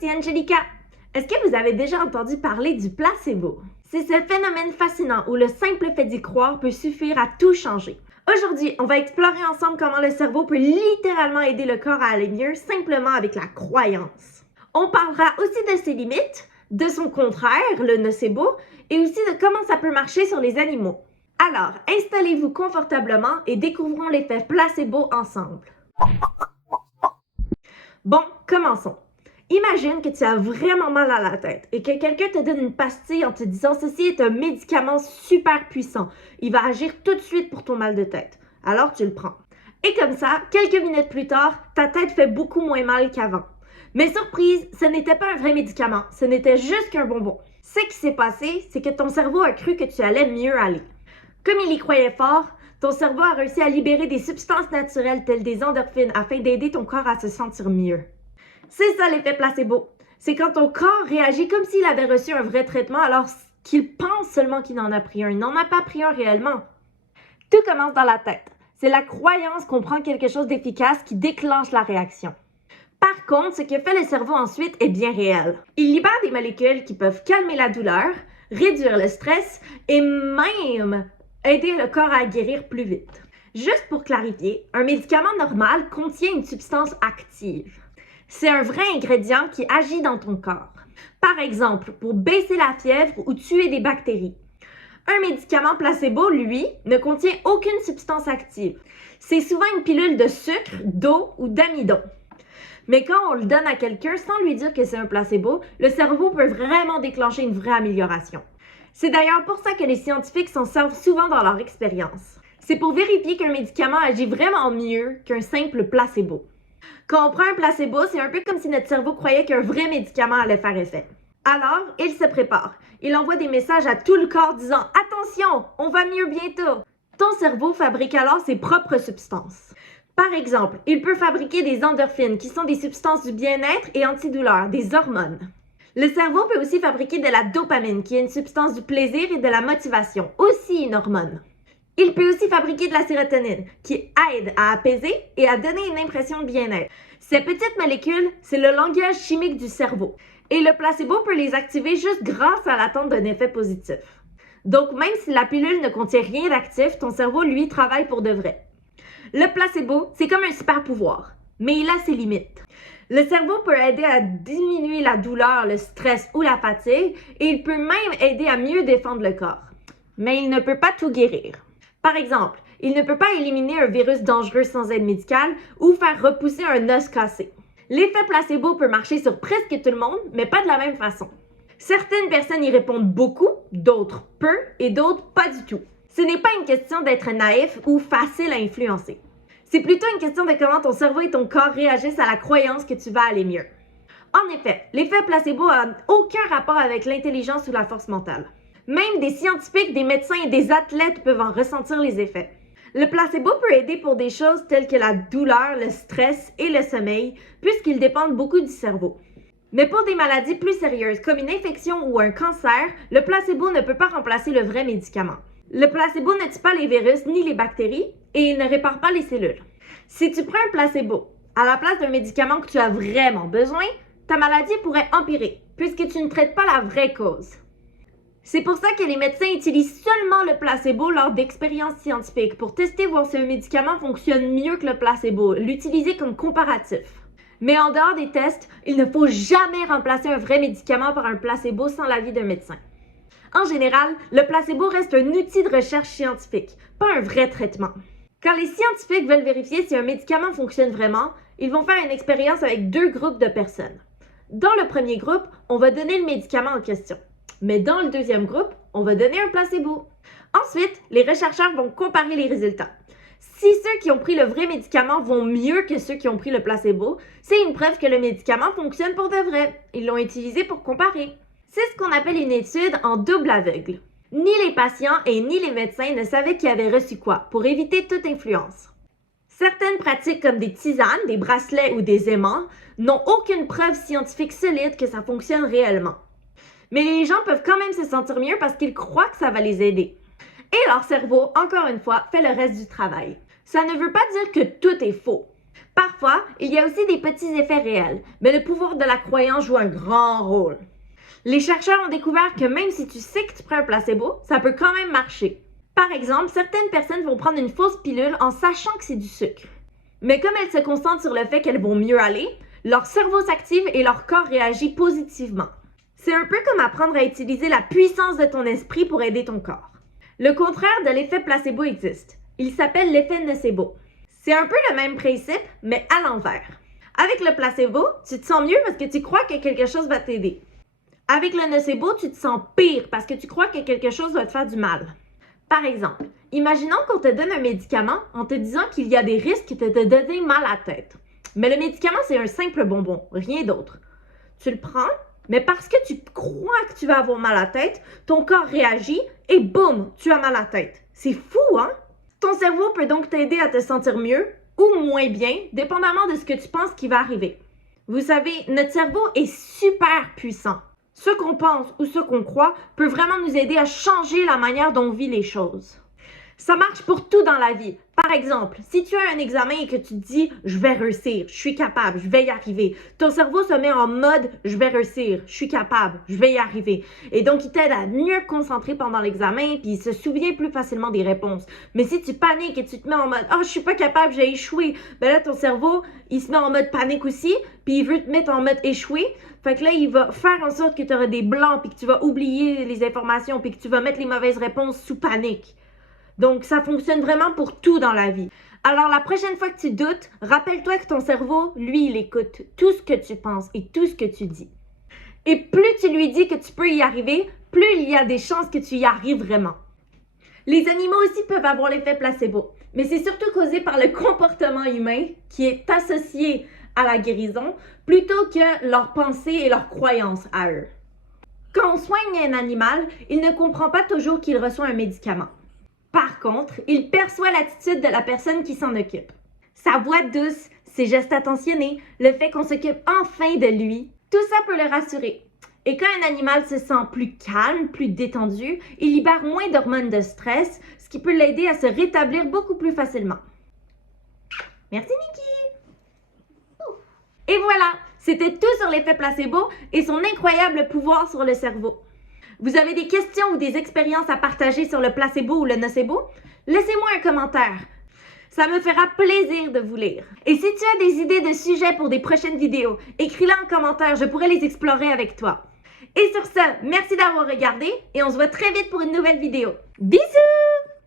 c'est Angelica. Est-ce que vous avez déjà entendu parler du placebo? C'est ce phénomène fascinant où le simple fait d'y croire peut suffire à tout changer. Aujourd'hui, on va explorer ensemble comment le cerveau peut littéralement aider le corps à aller mieux simplement avec la croyance. On parlera aussi de ses limites, de son contraire, le nocebo, et aussi de comment ça peut marcher sur les animaux. Alors, installez-vous confortablement et découvrons l'effet placebo ensemble. Bon, commençons. Imagine que tu as vraiment mal à la tête et que quelqu'un te donne une pastille en te disant ceci est un médicament super puissant. Il va agir tout de suite pour ton mal de tête. Alors tu le prends. Et comme ça, quelques minutes plus tard, ta tête fait beaucoup moins mal qu'avant. Mais surprise, ce n'était pas un vrai médicament, ce n'était juste qu'un bonbon. Ce qui s'est passé, c'est que ton cerveau a cru que tu allais mieux aller. Comme il y croyait fort, ton cerveau a réussi à libérer des substances naturelles telles des endorphines afin d'aider ton corps à se sentir mieux. C'est ça l'effet placebo. C'est quand ton corps réagit comme s'il avait reçu un vrai traitement alors qu'il pense seulement qu'il en a pris un. Il n'en a pas pris un réellement. Tout commence dans la tête. C'est la croyance qu'on prend quelque chose d'efficace qui déclenche la réaction. Par contre, ce que fait le cerveau ensuite est bien réel. Il libère des molécules qui peuvent calmer la douleur, réduire le stress et même aider le corps à guérir plus vite. Juste pour clarifier, un médicament normal contient une substance active. C'est un vrai ingrédient qui agit dans ton corps. Par exemple, pour baisser la fièvre ou tuer des bactéries. Un médicament placebo, lui, ne contient aucune substance active. C'est souvent une pilule de sucre, d'eau ou d'amidon. Mais quand on le donne à quelqu'un sans lui dire que c'est un placebo, le cerveau peut vraiment déclencher une vraie amélioration. C'est d'ailleurs pour ça que les scientifiques s'en servent souvent dans leur expérience. C'est pour vérifier qu'un médicament agit vraiment mieux qu'un simple placebo. Quand on prend un placebo, c'est un peu comme si notre cerveau croyait qu'un vrai médicament allait faire effet. Alors, il se prépare. Il envoie des messages à tout le corps disant « Attention, on va mieux bientôt ». Ton cerveau fabrique alors ses propres substances. Par exemple, il peut fabriquer des endorphines qui sont des substances du bien-être et antidouleur, des hormones. Le cerveau peut aussi fabriquer de la dopamine, qui est une substance du plaisir et de la motivation, aussi une hormone. Il peut aussi fabriquer de la sérotonine, qui aide à apaiser et à donner une impression de bien-être. Ces petites molécules, c'est le langage chimique du cerveau. Et le placebo peut les activer juste grâce à l'attente d'un effet positif. Donc, même si la pilule ne contient rien d'actif, ton cerveau, lui, travaille pour de vrai. Le placebo, c'est comme un super pouvoir, mais il a ses limites. Le cerveau peut aider à diminuer la douleur, le stress ou la fatigue, et il peut même aider à mieux défendre le corps. Mais il ne peut pas tout guérir. Par exemple, il ne peut pas éliminer un virus dangereux sans aide médicale ou faire repousser un os cassé. L'effet placebo peut marcher sur presque tout le monde, mais pas de la même façon. Certaines personnes y répondent beaucoup, d'autres peu et d'autres pas du tout. Ce n'est pas une question d'être naïf ou facile à influencer. C'est plutôt une question de comment ton cerveau et ton corps réagissent à la croyance que tu vas aller mieux. En effet, l'effet placebo n'a aucun rapport avec l'intelligence ou la force mentale. Même des scientifiques, des médecins et des athlètes peuvent en ressentir les effets. Le placebo peut aider pour des choses telles que la douleur, le stress et le sommeil, puisqu'ils dépendent beaucoup du cerveau. Mais pour des maladies plus sérieuses, comme une infection ou un cancer, le placebo ne peut pas remplacer le vrai médicament. Le placebo ne tue pas les virus ni les bactéries et il ne répare pas les cellules. Si tu prends un placebo à la place d'un médicament que tu as vraiment besoin, ta maladie pourrait empirer, puisque tu ne traites pas la vraie cause. C'est pour ça que les médecins utilisent seulement le placebo lors d'expériences scientifiques pour tester voir si un médicament fonctionne mieux que le placebo, l'utiliser comme comparatif. Mais en dehors des tests, il ne faut jamais remplacer un vrai médicament par un placebo sans l'avis d'un médecin. En général, le placebo reste un outil de recherche scientifique, pas un vrai traitement. Quand les scientifiques veulent vérifier si un médicament fonctionne vraiment, ils vont faire une expérience avec deux groupes de personnes. Dans le premier groupe, on va donner le médicament en question. Mais dans le deuxième groupe, on va donner un placebo. Ensuite, les chercheurs vont comparer les résultats. Si ceux qui ont pris le vrai médicament vont mieux que ceux qui ont pris le placebo, c'est une preuve que le médicament fonctionne pour de vrai. Ils l'ont utilisé pour comparer. C'est ce qu'on appelle une étude en double aveugle. Ni les patients et ni les médecins ne savaient qui avait reçu quoi, pour éviter toute influence. Certaines pratiques comme des tisanes, des bracelets ou des aimants n'ont aucune preuve scientifique solide que ça fonctionne réellement. Mais les gens peuvent quand même se sentir mieux parce qu'ils croient que ça va les aider. Et leur cerveau, encore une fois, fait le reste du travail. Ça ne veut pas dire que tout est faux. Parfois, il y a aussi des petits effets réels, mais le pouvoir de la croyance joue un grand rôle. Les chercheurs ont découvert que même si tu sais que tu prends un placebo, ça peut quand même marcher. Par exemple, certaines personnes vont prendre une fausse pilule en sachant que c'est du sucre. Mais comme elles se concentrent sur le fait qu'elles vont mieux aller, leur cerveau s'active et leur corps réagit positivement. C'est un peu comme apprendre à utiliser la puissance de ton esprit pour aider ton corps. Le contraire de l'effet placebo existe. Il s'appelle l'effet nocebo. C'est un peu le même principe, mais à l'envers. Avec le placebo, tu te sens mieux parce que tu crois que quelque chose va t'aider. Avec le nocebo, tu te sens pire parce que tu crois que quelque chose va te faire du mal. Par exemple, imaginons qu'on te donne un médicament en te disant qu'il y a des risques de te donner mal à la tête. Mais le médicament, c'est un simple bonbon, rien d'autre. Tu le prends, mais parce que tu crois que tu vas avoir mal à la tête, ton corps réagit et boum, tu as mal à la tête. C'est fou, hein? Ton cerveau peut donc t'aider à te sentir mieux ou moins bien, dépendamment de ce que tu penses qui va arriver. Vous savez, notre cerveau est super puissant. Ce qu'on pense ou ce qu'on croit peut vraiment nous aider à changer la manière dont on vit les choses. Ça marche pour tout dans la vie. Par exemple, si tu as un examen et que tu te dis « je vais réussir, je suis capable, je vais y arriver », ton cerveau se met en mode « je vais réussir, je suis capable, je vais y arriver ». Et donc, il t'aide à mieux te concentrer pendant l'examen puis il se souvient plus facilement des réponses. Mais si tu paniques et tu te mets en mode « oh, je suis pas capable, j'ai échoué », ben là, ton cerveau, il se met en mode panique aussi puis il veut te mettre en mode échoué. Fait que là, il va faire en sorte que tu auras des blancs puis que tu vas oublier les informations puis que tu vas mettre les mauvaises réponses sous panique. Donc, ça fonctionne vraiment pour tout dans la vie. Alors, la prochaine fois que tu doutes, rappelle-toi que ton cerveau, lui, il écoute tout ce que tu penses et tout ce que tu dis. Et plus tu lui dis que tu peux y arriver, plus il y a des chances que tu y arrives vraiment. Les animaux aussi peuvent avoir l'effet placebo, mais c'est surtout causé par le comportement humain qui est associé à la guérison plutôt que leurs pensées et leurs croyances à eux. Quand on soigne un animal, il ne comprend pas toujours qu'il reçoit un médicament. Par contre, il perçoit l'attitude de la personne qui s'en occupe. Sa voix douce, ses gestes attentionnés, le fait qu'on s'occupe enfin de lui, tout ça peut le rassurer. Et quand un animal se sent plus calme, plus détendu, il libère moins d'hormones de stress, ce qui peut l'aider à se rétablir beaucoup plus facilement. Merci Nikki! Et voilà, c'était tout sur l'effet placebo et son incroyable pouvoir sur le cerveau. Vous avez des questions ou des expériences à partager sur le placebo ou le nocebo? Laissez-moi un commentaire. Ça me fera plaisir de vous lire. Et si tu as des idées de sujets pour des prochaines vidéos, écris-les en commentaire, je pourrai les explorer avec toi. Et sur ce, merci d'avoir regardé et on se voit très vite pour une nouvelle vidéo. Bisous!